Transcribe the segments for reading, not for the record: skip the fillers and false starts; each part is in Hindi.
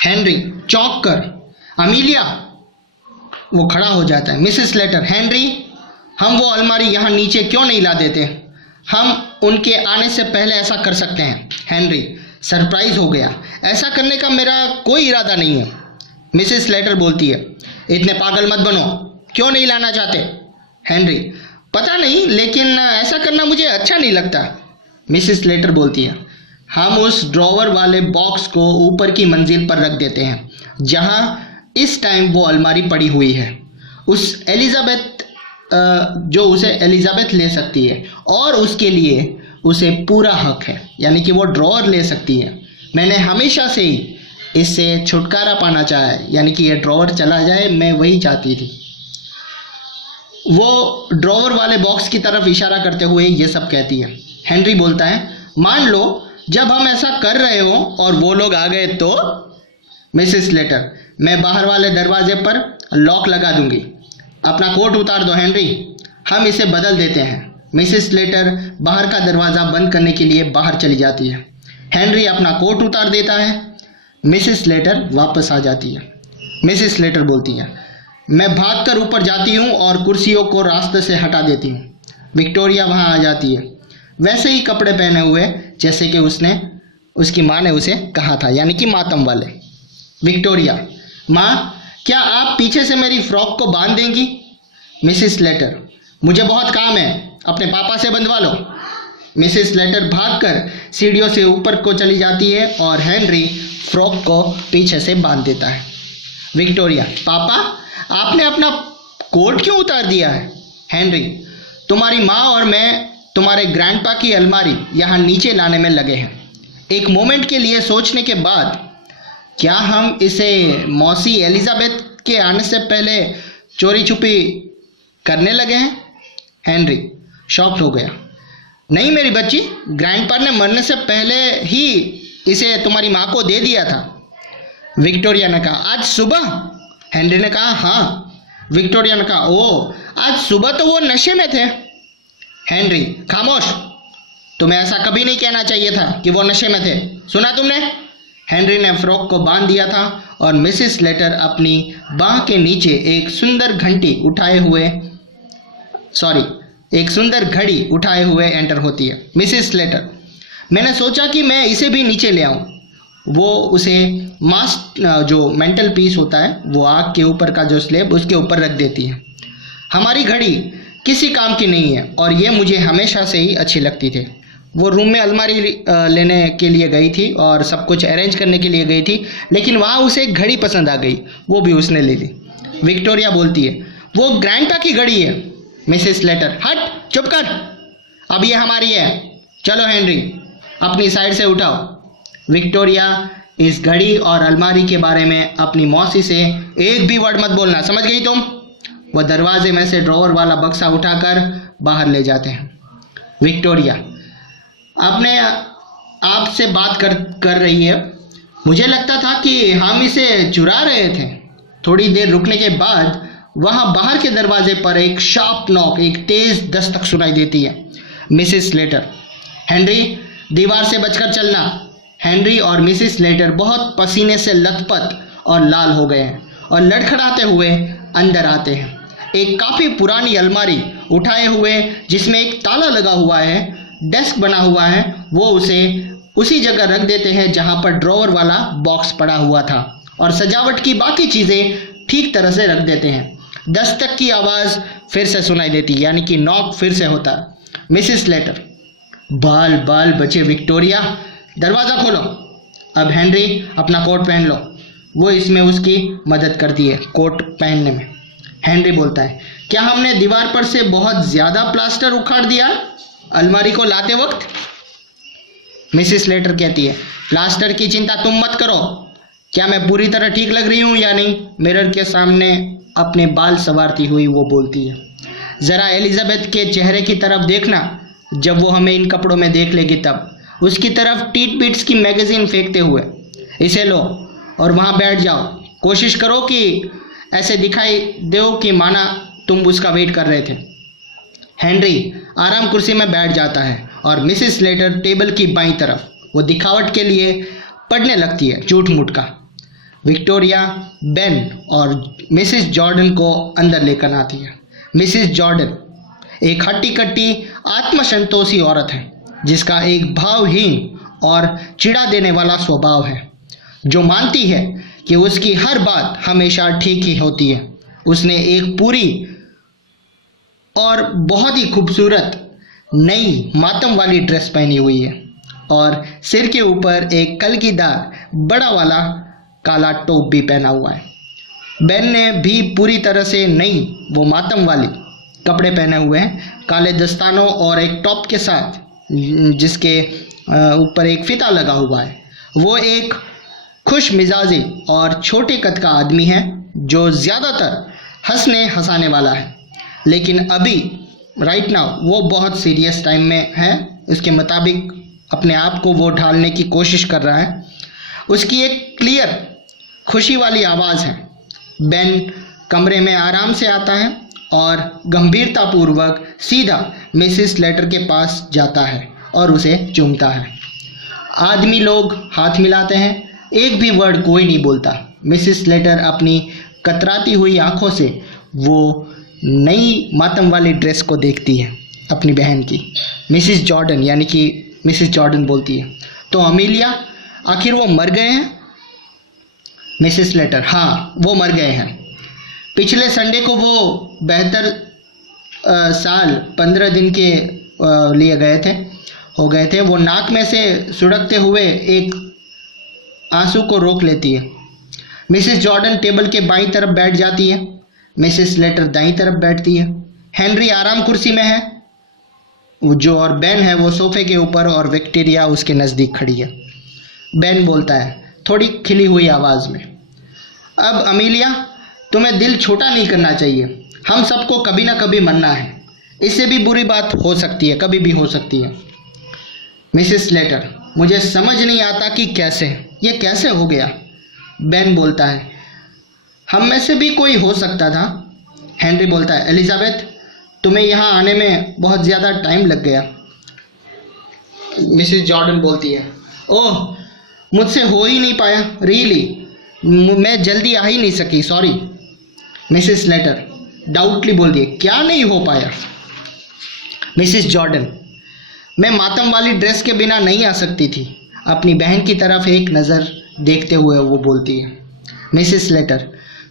हेनरी चौंक कर, अमीलिया। वो खड़ा हो जाता है। मिसेस स्लेटर, हेनरी, हम वो अलमारी यहाँ नीचे क्यों नहीं ला देते? हम उनके आने से पहले ऐसा कर सकते हैं। हेनरी सरप्राइज हो गया, ऐसा करने का मेरा कोई इरादा नहीं है। मिसेस स्लेटर बोलती है, इतने पागल मत बनो, क्यों नहीं लाना चाहते? हेनरी, पता नहीं, लेकिन ऐसा करना मुझे अच्छा नहीं लगता। मिसेस स्लेटर बोलती है, हम उस ड्रॉवर वाले बॉक्स को ऊपर की मंजिल पर रख देते हैं जहां इस टाइम वो अलमारी पड़ी हुई है। उस एलिजाबेथ जो उसे एलिजाबेथ ले सकती है और उसके लिए उसे पूरा हक है, यानी कि वो ड्रॉवर ले सकती है। मैंने हमेशा से ही इससे छुटकारा पाना चाहा है, यानी कि ये ड्रॉवर चला जाए, मैं वही चाहती थी। वो ड्रॉवर वाले बॉक्स की तरफ इशारा करते हुए ये सब कहती है। हेनरी बोलता है, मान लो जब हम ऐसा कर रहे हो और वो लोग आ गए तो? मिसेस स्लेटर, मैं बाहर वाले दरवाजे पर लॉक लगा दूंगी। अपना कोट उतार दो हेनरी, हम इसे बदल देते हैं। मिसेस स्लेटर बाहर का दरवाज़ा बंद करने के लिए बाहर चली जाती है। हेनरी अपना कोट उतार देता है। मिसेस स्लेटर वापस आ जाती है। मिसेस स्लेटर बोलती है, मैं भागकर ऊपर जाती हूँ और कुर्सियों को रास्ते से हटा देती हूँ। विक्टोरिया वहाँ आ जाती है, वैसे ही कपड़े पहने हुए जैसे कि उसकी माँ ने उसे कहा था, यानी कि मातम वाले। विक्टोरिया, माँ, क्या आप पीछे से मेरी फ्रॉक को बांध देंगी? मिसेस स्लेटर, मुझे बहुत काम है, अपने पापा से बंधवा लो। मिसेस स्लेटर भागकर सीढ़ियों से ऊपर को चली जाती है और हेनरी फ्रॉक को पीछे से बांध देता है। विक्टोरिया, पापा, आपने अपना कोट क्यों उतार दिया है? हेनरी, तुम्हारी माँ और मैं तुम्हारे ग्रैंडपा की अलमारी यहाँ नीचे लाने में लगे हैं। एक मोमेंट के लिए सोचने के बाद, क्या हम इसे मौसी एलिजाबेथ के आने से पहले चोरी छुपी करने लगे हैं? हेनरी शॉक्ड हो गया, नहीं मेरी बच्ची, ग्रैंडपा ने मरने से पहले ही इसे तुम्हारी माँ को दे दिया था। विक्टोरिया ने कहा, आज सुबह? हेनरी ने कहा, हाँ। विक्टोरिया ने कहा, ओह, आज सुबह तो वो नशे में थे। हेनरी, खामोश, तुम्हें ऐसा कभी नहीं कहना चाहिए था कि वो नशे में थे, सुना तुमने? हेनरी ने फ्रॉक को बांध दिया था और मिसेस स्लेटर अपनी बाह के नीचे एक सुंदर घड़ी उठाए हुए एंटर होती है। मिसेस स्लेटर, मैंने सोचा कि मैं इसे भी नीचे ले आऊं। वो उसे जो मेंटल पीस होता है, वो आग के ऊपर का जो स्लेब, उसके ऊपर रख देती है। हमारी घड़ी किसी काम की नहीं है और ये मुझे हमेशा से ही अच्छी लगती थी। वो रूम में अलमारी लेने के लिए गई थी और सब कुछ अरेंज करने के लिए गई थी, लेकिन वहाँ उसे एक घड़ी पसंद आ गई, वो भी उसने ले ली। विक्टोरिया बोलती है, वो ग्रैंडपा की घड़ी है। मिसेस स्लेटर, हट, चुप कर, अब ये हमारी है, चलो हेनरी अपनी साइड से उठाओ। विक्टोरिया, इस घड़ी और अलमारी के बारे में अपनी मौसी से एक भी वर्ड मत बोलना, समझ गई तुम? वह दरवाजे में से ड्रॉवर वाला बक्सा उठाकर बाहर ले जाते हैं। विक्टोरिया अपने आप से बात कर रही है, मुझे लगता था कि हम इसे चुरा रहे थे। थोड़ी देर रुकने के बाद वहाँ बाहर के दरवाजे पर एक शार्प नॉक, एक तेज दस्तक सुनाई देती है। मिसेस स्लेटर, हेनरी दीवार से बचकर चलना। हेनरी और मिसेस स्लेटर बहुत पसीने से लथपथ और लाल हो गए हैं और लड़खड़ाते हुए अंदर आते हैं। एक काफ़ी पुरानी अलमारी उठाए हुए, जिसमें एक ताला लगा हुआ है, डेस्क बना हुआ है, वो उसे उसी जगह रख देते हैं जहां पर ड्रॉवर वाला बॉक्स पड़ा हुआ था और सजावट की बाकी चीज़ें ठीक तरह से रख देते हैं। दस्तक की आवाज़ फिर से सुनाई देती है, यानी कि नॉक फिर से होता है। मिसेस स्लेटर, बाल बाल बचे विक्टोरिया, दरवाज़ा खोलो। अब हेनरी अपना कोट पहन लो। वो इसमें उसकी मदद करती है कोट पहनने में। हेनरी बोलता है, क्या हमने दीवार पर से बहुत ज़्यादा प्लास्टर उखाड़ दिया अलमारी को लाते वक्त? मिसेस स्लेटर कहती है, प्लास्टर की चिंता तुम मत करो, क्या मैं पूरी तरह ठीक लग रही हूँ या नहीं? मिरर के सामने अपने बाल संवारती हुई वो बोलती है, ज़रा एलिजाबेथ के चेहरे की तरफ देखना, जब वो हमें इन कपड़ों में देख लेगी तब। उसकी तरफ टीट बीट्स की मैगजीन फेंकते हुए, इसे लो और वहाँ बैठ जाओ। कोशिश करो कि ऐसे दिखाई दो कि माना तुम उसका वेट कर रहे थे। हेनरी आराम कुर्सी में बैठ जाता है और मिसेस स्लेटर टेबल की बाईं तरफ, वो दिखावट के लिए पढ़ने लगती है झूठ मूठ का। विक्टोरिया बेन और मिसेस जॉर्डन को अंदर लेकर आती है। मिसेस जॉर्डन एक हट्टी कट्टी आत्मसंतोषी औरत है जिसका एक भावहीन और चिढ़ा देने वाला स्वभाव है, जो मानती है कि उसकी हर बात हमेशा ठीक ही होती है। उसने एक पूरी और बहुत ही खूबसूरत नई मातम वाली ड्रेस पहनी हुई है और सिर के ऊपर एक कलगीदार बड़ा वाला काला टोप भी पहना हुआ है। बेन ने भी पूरी तरह से नई वो मातम वाली कपड़े पहने हुए हैं, काले दस्तानों और एक टॉप के साथ जिसके ऊपर एक फीता लगा हुआ है। वो एक खुश मिजाजी और छोटे कद का आदमी है जो ज़्यादातर हंसने हंसाने वाला है, लेकिन अभी राइट नाउ वो बहुत सीरियस टाइम में है। इसके मुताबिक अपने आप को वो ढालने की कोशिश कर रहा है। उसकी एक क्लियर खुशी वाली आवाज़ है। बेन कमरे में आराम से आता है और गंभीरतापूर्वक सीधा मिसेस लेटर के पास जाता है और उसे चूमता है। आदमी लोग हाथ मिलाते हैं, एक भी वर्ड कोई नहीं बोलता। मिसेस लेटर अपनी कतराती हुई आंखों से वो नई मातम वाली ड्रेस को देखती है अपनी बहन की। मिसेस जॉर्डन यानी कि मिसेस जॉर्डन बोलती है, तो अमीलिया आखिर वो मर गए हैं? मिसेस लेटर, हाँ वो मर गए हैं। पिछले संडे को वो बेहतर साल 15 दिन के लिए हो गए थे। वो नाक में से सुड़कते हुए एक आंसू को रोक लेती है। मिसेस जॉर्डन टेबल के बाईं तरफ बैठ जाती है, मिसेस लेटर दाईं तरफ बैठती है। हेनरी आराम कुर्सी में है जो, और बेन है वो सोफे के ऊपर और विक्टोरिया उसके नज़दीक खड़ी है। बेन बोलता है थोड़ी खिली हुई आवाज़ में, अब अमीलिया तुम्हें दिल छोटा नहीं करना चाहिए। हम सबको कभी ना कभी मरना है, इससे भी बुरी बात हो सकती है, कभी भी हो सकती है। मिसेस लेटर, मुझे समझ नहीं आता कि ये कैसे हो गया। बेन बोलता है हम में से भी कोई हो सकता था। हेनरी बोलता है एलिजाबेथ, तुम्हें यहाँ आने में बहुत ज़्यादा टाइम लग गया। मिसेस जॉर्डन बोलती है ओह मुझसे हो ही नहीं पाया, रियली मैं जल्दी आ ही नहीं सकी, सॉरी। मिसेस लेटर डाउटली बोल दिए क्या नहीं हो पाया? मिसेस जॉर्डन, मैं मातम वाली ड्रेस के बिना नहीं आ सकती थी। अपनी बहन की तरफ एक नज़र देखते हुए वो बोलती है। मिसेस लेटर,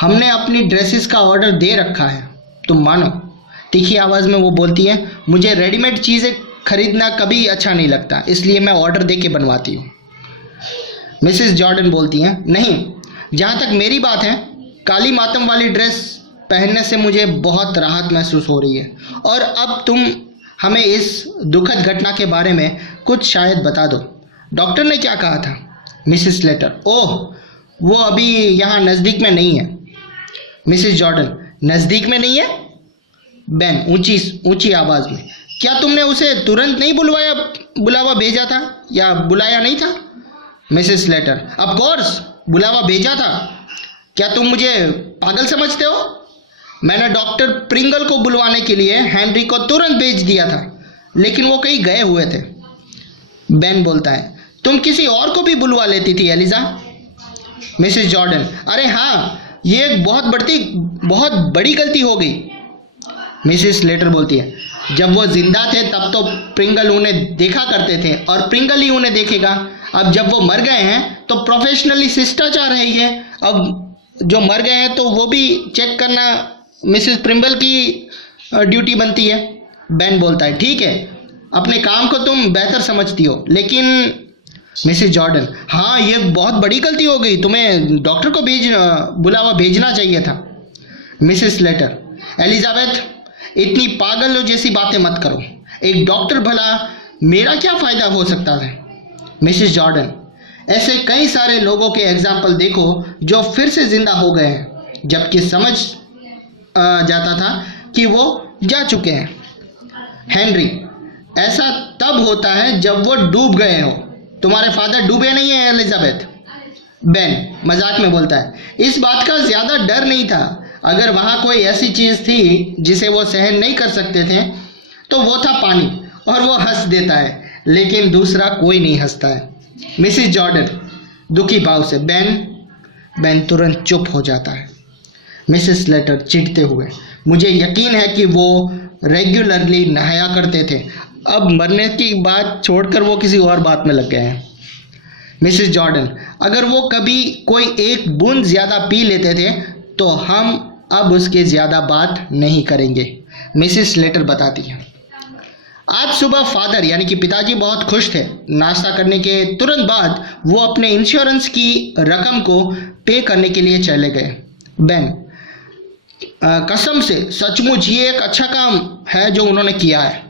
हमने अपनी ड्रेसेस का ऑर्डर दे रखा है, तुम मानो। तीखी आवाज़ में वो बोलती है मुझे रेडीमेड चीज़ें खरीदना कभी अच्छा नहीं लगता, इसलिए मैं ऑर्डर दे के बनवाती हूँ। मिसेस जॉर्डन बोलती हैं नहीं, जहाँ तक मेरी बात है काली मातम वाली ड्रेस पहनने से मुझे बहुत राहत महसूस हो रही है, और अब तुम हमें इस दुखद घटना के बारे में कुछ शायद बता दो। डॉक्टर ने क्या कहा था? मिसेस लेटर, ओह वो अभी यहाँ नज़दीक में नहीं है। मिसेस जॉर्डन, नज़दीक में नहीं है? बेन ऊंची आवाज़ में, क्या तुमने उसे तुरंत नहीं बुलावा भेजा था या बुलाया नहीं था? मिसेस लेटर, ऑफ कोर्स बुलावा भेजा था। क्या तुम मुझे पागल समझते हो? मैंने डॉक्टर प्रिंगल को बुलवाने के लिए हेनरी को तुरंत भेज दिया था, लेकिन वो कहीं गए हुए थे। बेन बोलता है तुम किसी और को भी बुलवा लेती थी एलिजा। मिसेस जॉर्डन, अरे हाँ, ये एक बहुत बड़ी गलती हो गई। मिसेस लेटर बोलती है जब वो जिंदा थे तब तो प्रिंगल उन्हें देखा करते थे और प्रिंगल ही उन्हें देखेगा। अब जब वो मर गए हैं तो प्रोफेशनली शिष्टाचार है ये, अब जो मर गए हैं तो वो भी चेक करना मिसेस प्रिंगल की ड्यूटी बनती है। बेन बोलता है ठीक है, अपने काम को तुम बेहतर समझती हो, लेकिन मिसेस जॉर्डन, हाँ ये बहुत बड़ी गलती हो गई, तुम्हें डॉक्टर को बुलावा भेजना चाहिए था। मिसेस लेटर, एलिजाबेथ इतनी पागल जैसी बातें मत करो, एक डॉक्टर भला मेरा क्या फ़ायदा हो सकता है? मिसेस जॉर्डन, ऐसे कई सारे लोगों के एग्जाम्पल देखो जो फिर से जिंदा हो गए हैं जबकि समझ जाता था कि वो जा चुके हैं। हेनरी, ऐसा तब होता है जब वो डूब गए हो, तुम्हारे फादर डूबे नहीं है एलिजाबेथ। बेन मजाक में बोलता है इस बात का ज़्यादा डर नहीं था, अगर वहाँ कोई ऐसी चीज़ थी जिसे वो सहन नहीं कर सकते थे तो वो था पानी, और वो हंस देता है, लेकिन दूसरा कोई नहीं हंसता है। मिसेस जॉर्डन दुखी भाव से, बेन बेन तुरंत चुप हो जाता है। मिसेस स्लेटर चिढ़ते हुए, मुझे यकीन है कि वो रेगुलरली नहाया करते थे, अब मरने की बात छोड़कर वो किसी और बात में लग गए हैं। मिसेस जॉर्डन, अगर वो कभी कोई एक बूंद ज़्यादा पी लेते थे तो हम अब उसके ज़्यादा बात नहीं करेंगे, मिसेस स्लेटर बताती है। आज सुबह फादर यानी कि पिताजी बहुत खुश थे। नाश्ता करने के तुरंत बाद वो अपने इंश्योरेंस की रकम को पे करने के लिए चले गए। बेन, कसम से सचमुच ये एक अच्छा काम है जो उन्होंने किया है।